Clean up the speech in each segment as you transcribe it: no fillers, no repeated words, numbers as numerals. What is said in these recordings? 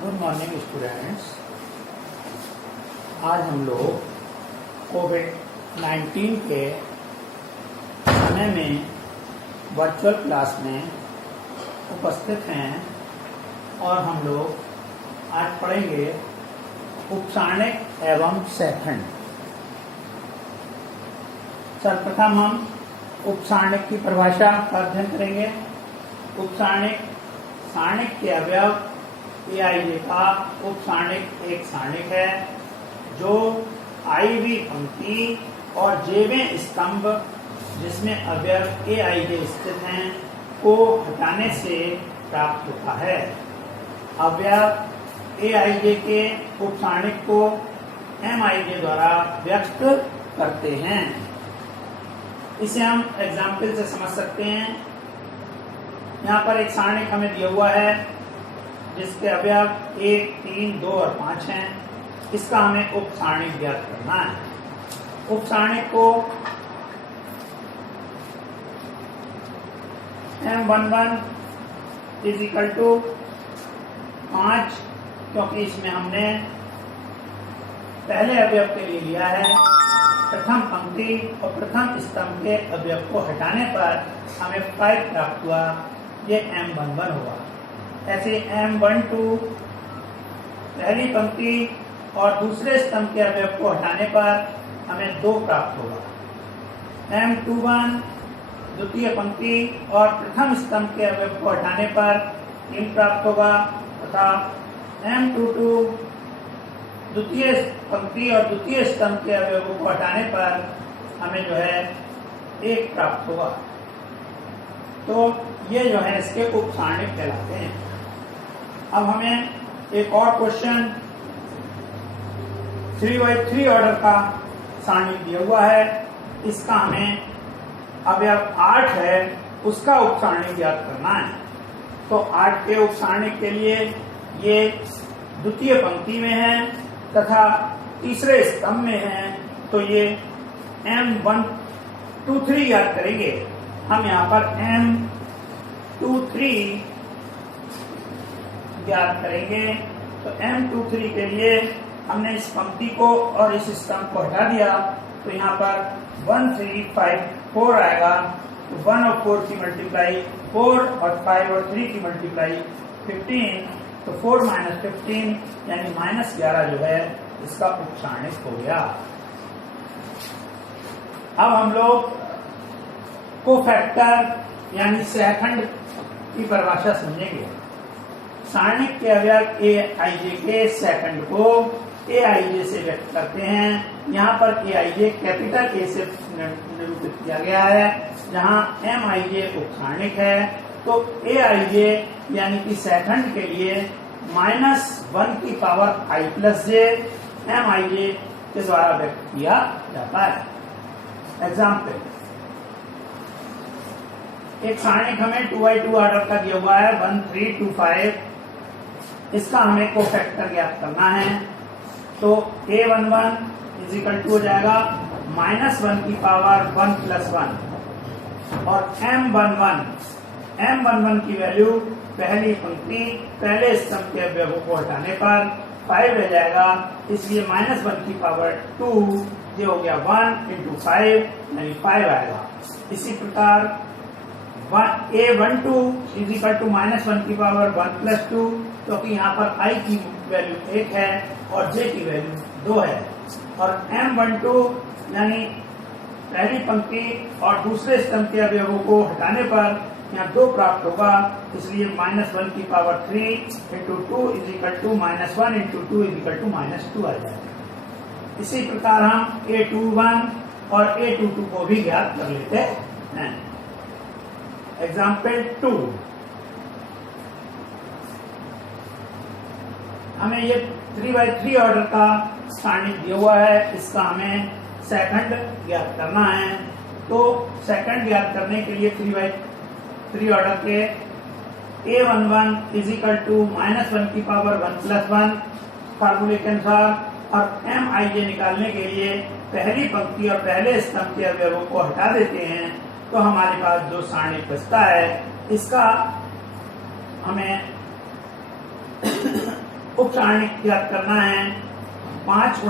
Good morning students. आज हम लोग कोविड-19 के समय में वर्चुअल क्लास में उपस्थित हैं और हम लोग आज पढ़ेंगे उपसारणिक एवं सैखंड। सर्वप्रथम हम उपसारणिक की परिभाषा का अध्ययन करेंगे। उपसारणिक सारणिक के अवयव एआईजे का उपसारणिक एक सारणिक है जो आईवी पंक्ति और जेवें स्तंभ जिसमें अवयव एआईजे स्थित हैं को हटाने से प्राप्त होता है। अवयव एआईजे के उपसारणिक को एमआईजे द्वारा व्यक्त करते हैं। इसे हम एग्जाम्पल से समझ सकते हैं। यहाँ पर एक सारणिक हमें दिया हुआ है जिसके अवयव 1, 3, 2 और 5 हैं। इसका हमें उपसारणिक ज्ञात करना है। उपसारणिक को M11 इज इक्वल टू 5, क्योंकि इसमें हमने पहले अवयव के लिए लिया है। प्रथम पंक्ति और प्रथम स्तंभ के अवयव को हटाने पर हमें 5 प्राप्त हुआ, ये M11 हुआ। ऐसे M12 पहली पंक्ति और दूसरे स्तंभ के अवयव को हटाने पर हमें 2 प्राप्त होगा। M21 द्वितीय पंक्ति और प्रथम स्तंभ के अवयव को हटाने पर 3 प्राप्त होगा तथा M22 द्वितीय पंक्ति और द्वितीय स्तंभ के अवयवों को हटाने पर हमें जो है 1 प्राप्त होगा। तो ये जो है इसके उपसारणिक कहलाते हैं। अब हमें एक और क्वेश्चन 3/3 ऑर्डर का सारणिक दिया हुआ है। इसका हमें अवयव 8 है, उसका उपसारणिक ज्ञात करना है। तो 8 के उपसारणिक के लिए ये द्वितीय पंक्ति में है तथा तीसरे स्तंभ में है, तो ये M123 ज्ञात करेंगे। हम यहाँ पर M23 ज्ञात करेंगे। तो M23 के लिए हमने इस पंक्ति को और इस स्तंभ को हटा दिया, तो यहाँ पर 1, 3, 5, 4 आएगा। तो 1 और 4 की मल्टीप्लाई 4 और 5 और 3 की मल्टीप्लाई 15, तो 4 - 15 यानी -11 जो है इसका उपसारणिक हो गया। अब हम लोग कोफैक्टर यानी सहखंड की परिभाषा समझेंगे। सारणिक के अवयव एआईजे के सहखंड को एआईजे से व्यक्त करते हैं। यहाँ पर एआईजे कैपिटल ए से निरूपित किया गया है, जहाँ एमआईजे उपसारणिक है। तो एआईजे यानी कि सहखंड के लिए -1 की पावर i + j एमआईजे के द्वारा व्यक्त किया जाता है। एग्जाम्पल, एक सारणिक हमें 2/2 ऑर्डर का दिया हुआ है 1, 3, 2, 5। इसका हमें कोफैक्टर ज्ञात करना है। तो A11 इज इक्वल टू हो जाएगा -1 की पावर 1 + 1 और M11 की वैल्यू पहली पंक्ति पहले स्तंभ के अवयवों को हटाने पर 5 रह जाएगा, इसलिए -1 की पावर 2 ये हो गया 1 × 5 यानी 5 आएगा। इसी प्रकार A12 इज इक्वल टू -1 की पावर 1 + 2, क्योंकि यहाँ पर i की वैल्यू 1 है और j की वैल्यू 2 है। और M12 यानी पहली पंक्ति और दूसरे स्तंभ के अवयवों को हटाने पर यहाँ 2 प्राप्त होगा, इसलिए -1 की power 3 × 2 is equal to -1 × 2 is equal to -2 आ जाएगा। इसी प्रकार हम A21 और A22 को भी ज्ञात कर लेते हैं। एग्जाम्पल 2, हमें ये 3/3 ऑर्डर का सारणिक दिया हुआ है। इसका हमें सहखंड ज्ञात करना है। तो सहखंड ज्ञात करने के लिए 3/3 ऑर्डर के A11 इज इक्वल टू -1 की पावर 1 + 1 फार्मूले के अनुसार, और एमआईजे निकालने के लिए पहली पंक्ति और पहले स्तंभ के अवयवों को हटा देते हैं। तो हमारे पास जो सारणिक बचता है इसका हमें उप सारणिक ज्ञात करना है 5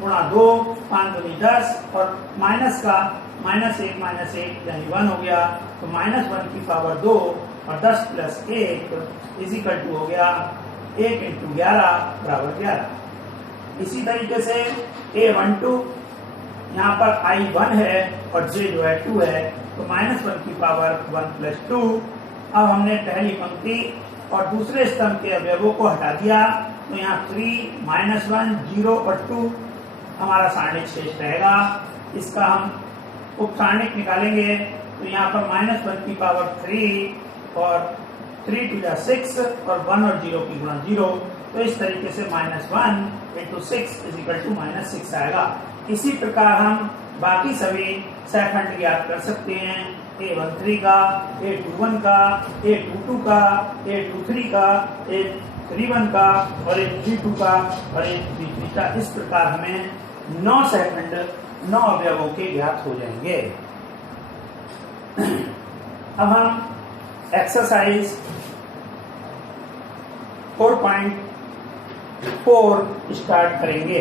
गुणा 2, 5 दूनी 10 और माइनस का -1 यानी 1 हो गया, तो -1 की पावर 2 और 10 प्लस 1 इज इक्वल टू हो गया 1 इंटू 11 बराबर 11। इसी तरीके से A12 यहाँ पर I1 है और J जो है 2 है, तो -1 की पावर 1 प्लस 2। अब हमने पहली पंक्ति और दूसरे स्तंभ के अवयवों को हटा दिया, तो यहाँ 3, -1, 0 और 2 हमारा सारणिक शेष रहेगा। इसका हम उप सारणिक निकालेंगे, तो यहाँ पर -1 की पावर 3 और 3 to 6 और 1 और 0 की गुणा 0, तो इस तरीके से -1 into 6 इज इक्वल टू -6 आएगा। इसी प्रकार हम बाकी सभी सहखंड ज्ञात कर सकते हैं, A13 का, A21 का, A22 का, A23 का, A31 का और A32 का और A33 का। इस प्रकार हमें 9 सहखंड 9 अवयवों के ज्ञात हो जाएंगे। अब हम एक्सरसाइज 4.4 स्टार्ट करेंगे।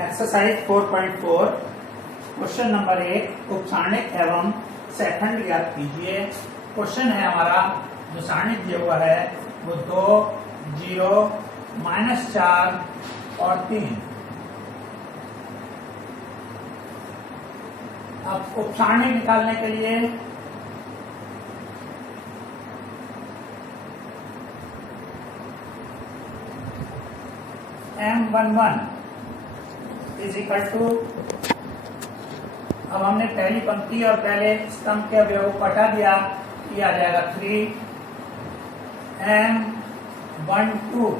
एक्सरसाइज 4.4 क्वेश्चन नंबर 1 उप सारणिक एवं सहखंड ज्ञात कीजिए। क्वेश्चन है हमारा, जो सारणिक दिया हुआ है वो 2, 0, -4 और 3। अब उप सारणिक निकालने के लिए M11 इज इक्वल टू, अब हमने पहली पंक्ति और पहले स्तंभ के अवयवों को हटा दिया, ये आ जाएगा 3, M12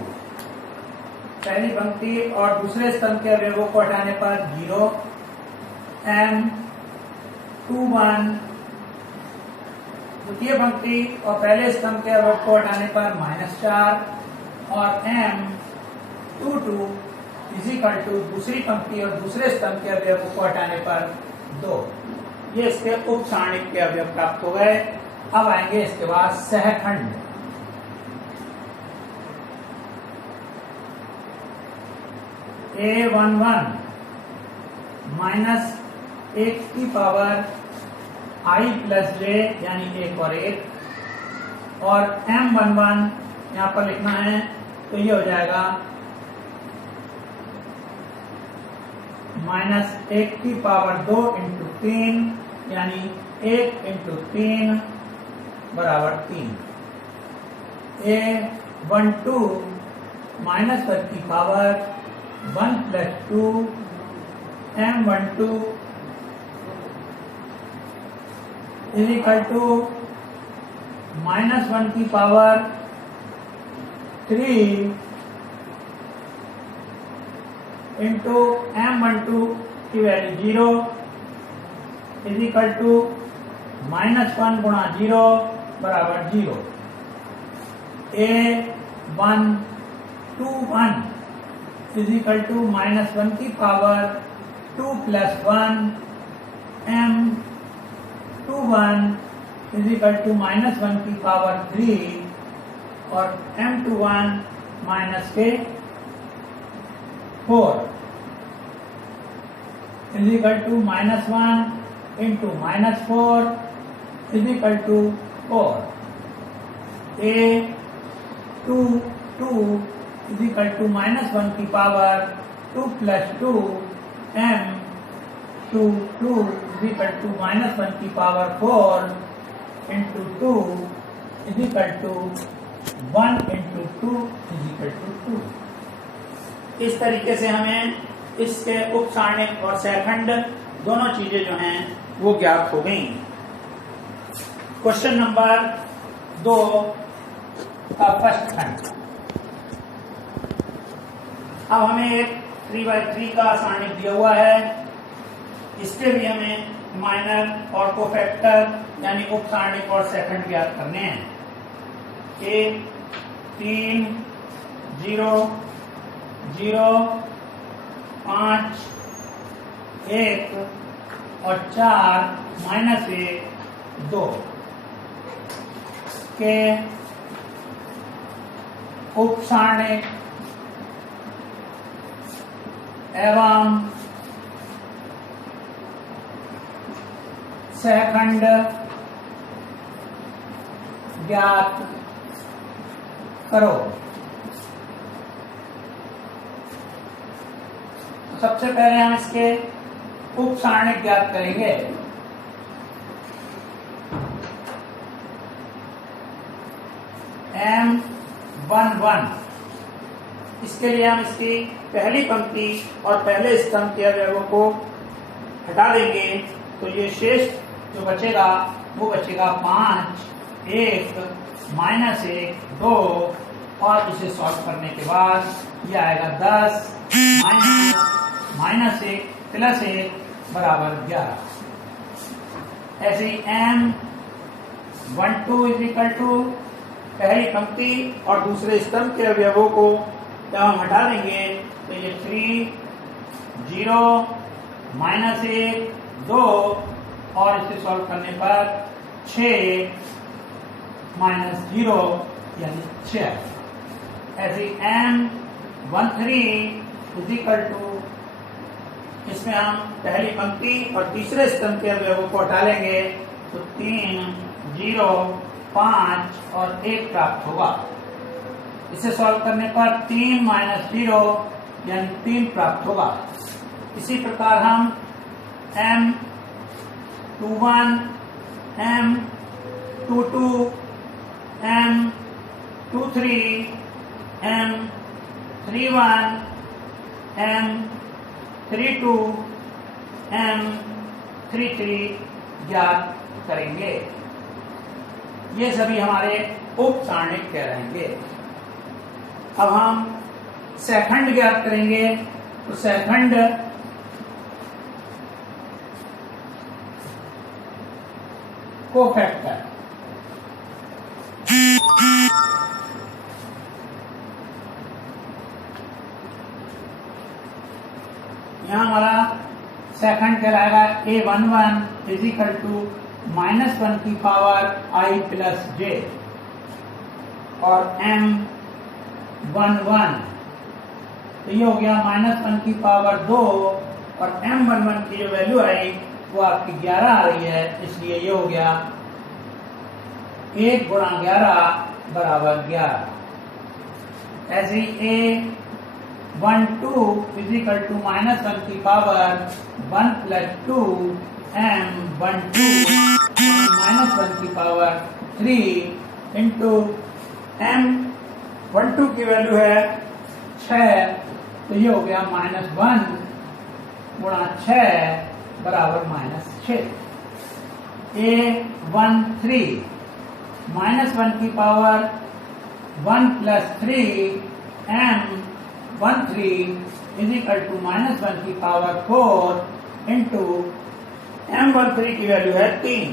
पहली पंक्ति और दूसरे स्तंभ के अवयवों को हटाने पर 0, M21 द्वितीय पंक्ति और पहले स्तंभ के अवयव को हटाने पर -4 और M22 इज इक्वल टू दूसरी पंक्ति और दूसरे स्तंभ के अवयवों को हटाने पर 2। ये इसके उप सारणिक के अवयव प्राप्त हो गए। अब आएंगे इसके बाद सहखंड। A11 -1 की पावर I प्लस J यानी 1 और 1 और M11 यहाँ पर लिखना है, तो ये हो जाएगा -1 की पावर 2 इंटू 3 यानी 1 इंटू 3 बराबर 3। A12 -1 की power 1 plus 2 M12 is equal to -1 की पावर 3 इंटू M12 की वैल्यू 0 इज इक्वल टू -1 गुणा 0 बराबर 0। A121 इज इक्वल टू -1 की power 2 plus 1 M21 is equal to -1 की पावर 3 और M21 माइनस के 4 is equal to -1 into -4 is equal to 4. A22 is equal to -1 की power 2 plus 2 M22 is equal to -1 की power 4 into 2 is equal to 1 into 2 is equal to 2। इस तरीके से हमें इसके उप सारणिक और सहखंड दोनों चीजें जो हैं वो ज्ञात हो गई। क्वेश्चन नंबर 2 का फर्स्ट खंड। अब हमें एक 3x3 का सारणिक दिया हुआ है, इसके भी हमें माइनर और कोफैक्टर यानी उप सारणिक और सेकंड ज्ञात करने हैं। 1 3 0 0 5 1 और 4 -1 2 के उप सारणिक एवं सहखंड ज्ञात करो। सबसे पहले हम इसके उप सारणिक ज्ञात करेंगे। M11 इसके लिए हम इसकी पहली पंक्ति और पहले स्तंभ के अवयवों को हटा देंगे, तो ये शेष जो बचेगा वो बचेगा 5 1 -1 2 और इसे सॉल्व करने के बाद ये आएगा 10 -1 +1 बराबर 11। ऐसे ही M12 = पहली पंक्ति और दूसरे स्तंभ के अवयवों को जब हम हटा देंगे तो ये 3 0 -1 2 और इसे सॉल्व करने पर 6 -0 यानी 6। ऐसे M13 = इसमें हम पहली पंक्ति और तीसरे स्तंभ के अवयवों को हटा लेंगे तो 3 0 5 और 1 प्राप्त होगा। इसे सॉल्व करने पर 3 -0 यानी 3 प्राप्त होगा। इसी प्रकार हम M21 M22 M23 M31 M32 M33 ज्ञात करेंगे। ये सभी हमारे उप सारणिक कहलाएंगे। अब हम सहखंड ज्ञात करेंगे। तो सहखंड कोफैक्टर यहाँ हमारा सहखंड कहलाएगा A11 -1 की पावर I + j और M11 तो ये हो गया -1 की पावर 2 और M11 की जो वैल्यू आई वो आपकी 11 आ रही है, इसलिए ये हो गया 1 × 11 = 11। ऐसे ही A12 = -1 की पावर 1 + 2 M12 -1 की पावर 3 इंटू M12 की वैल्यू है 6, तो ये हो गया -1 × 6 बराबर -6। A13 -1 की पावर 1 + 3 M13 -1 की पावर 4 इंटू M13 की वैल्यू है 3,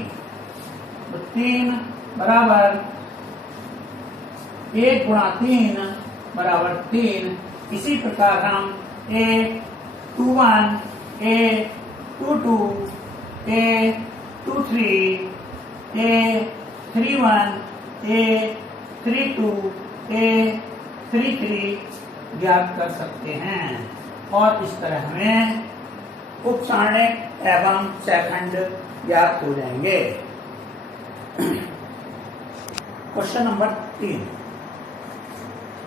तो 3 बराबर 1 × 3 बराबर 3। इसी प्रकार हम A21 A22 A23 A31 A32 A33 ज्ञात कर सकते हैं और इस तरह हमें उप सारणिक एवं सहखंड ज्ञात हो जाएंगे। क्वेश्चन नंबर 3,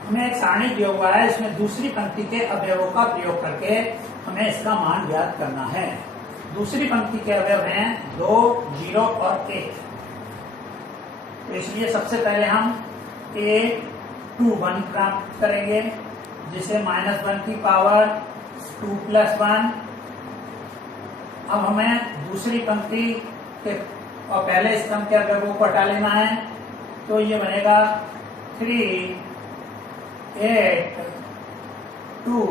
हमें एक सारणी दिया हुआ है, इसमें दूसरी पंक्ति के अवयवों का प्रयोग करके हमें इसका मान ज्ञात करना है। दूसरी पंक्ति के अवयव हैं 2 0 और 1, तो इसलिए सबसे पहले हम A21 प्राप्त करेंगे, जिसे -1 की पावर 2 + 1। अब हमें दूसरी पंक्ति के और पहले स्तंभ के अवयवों को हटा लेना है, तो ये बनेगा 3 8 2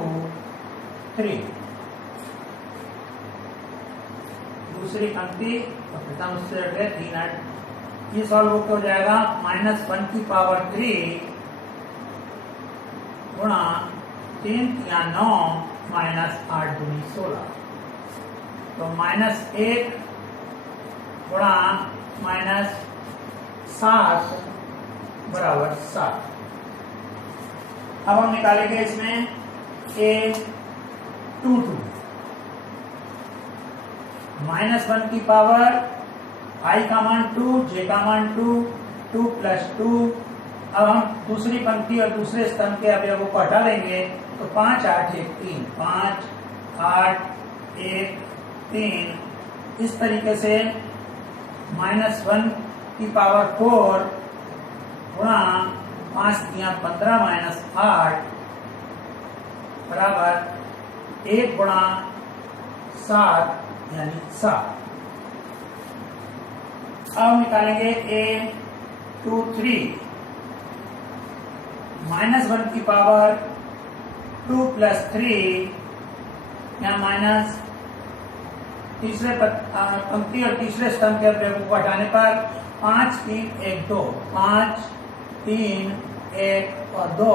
3। दूसरी पंक्ति और प्रथम उससे हट गए 3 8। ये सॉल्व हो जाएगा -1 की पावर 3 गुणा 3 या 9 -8 दूनी 16। तो -1 गुणा -7 बराबर 7। अब हम निकालेंगे इसमें A22 -1 की पावर I का मान 2, J का मान 2, 2 + 2। अब हम दूसरी पंक्ति और दूसरे स्तंभ के अवयवों को हटा देंगे तो 5 8 1 3 5 8 1 3। इस तरीके से -1 की पावर 4 गुणा 5 3 15 -8 बराबर 1 गुणा 7 यानी 7। अब निकालेंगे A23 -1 की पावर 2 + 3 या माइनस तीसरे पंक्ति और तीसरे स्तंभ के अवयवों को हटाने पर 5 3 1 2 5 3 1 और 2।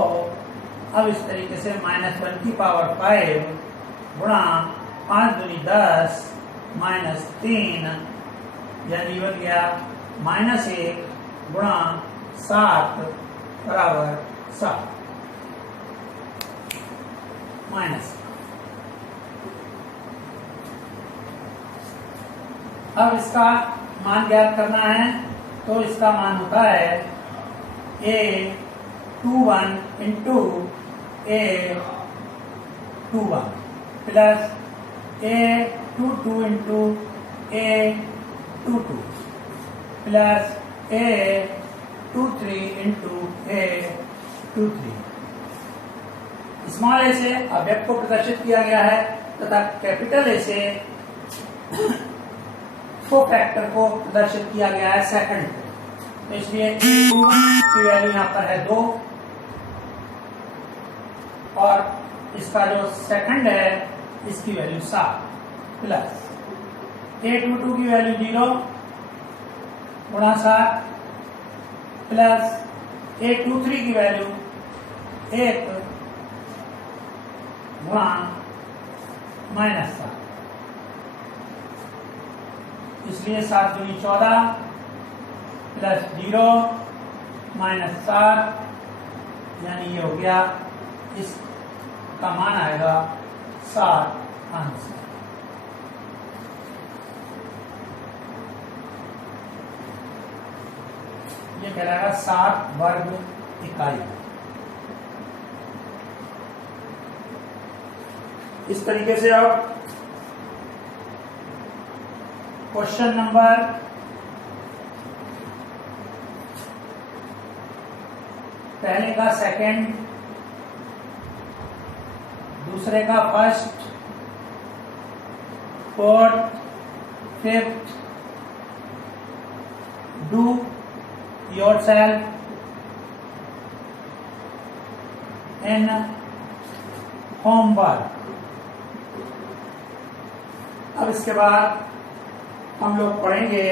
अब इस तरीके से -1 की पावर 5 गुणा 5 दूनी 10 -3 यानी बन गया -1 गुणा 7 बराबर 7 माइनस। अब इसका मान ज्ञात करना है तो इसका मान होता है A21 into A21 plus A22 into A22 plus A23 into A23। Small A से अव्यक्त को प्रदर्शित किया गया है तथा कैपिटल ए से फैक्टर को प्रदर्शित किया गया है सेकंड पे। तो इसलिए A21 की वैल्यू यहाँ पर है 2 और इसका जो सेकंड है इसकी वैल्यू 7 प्लस A22 की वैल्यू 0 गुणा 7 प्लस A23 की वैल्यू 1 गुणा -7। इसलिए 7 दूनी 14 प्लस 0 -7 यानी ये हो गया, इसका मान आएगा 7 आंसर। ये कहलाएगा 7 वर्ग इकाई। इस तरीके से अब क्वेश्चन नंबर 1 का सेकंड, दूसरे का first, 4th 5th do yourself in homework। अब इसके बाद हम लोग पढ़ेंगे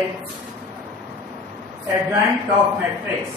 एडजॉइंट ऑफ मैट्रिक्स।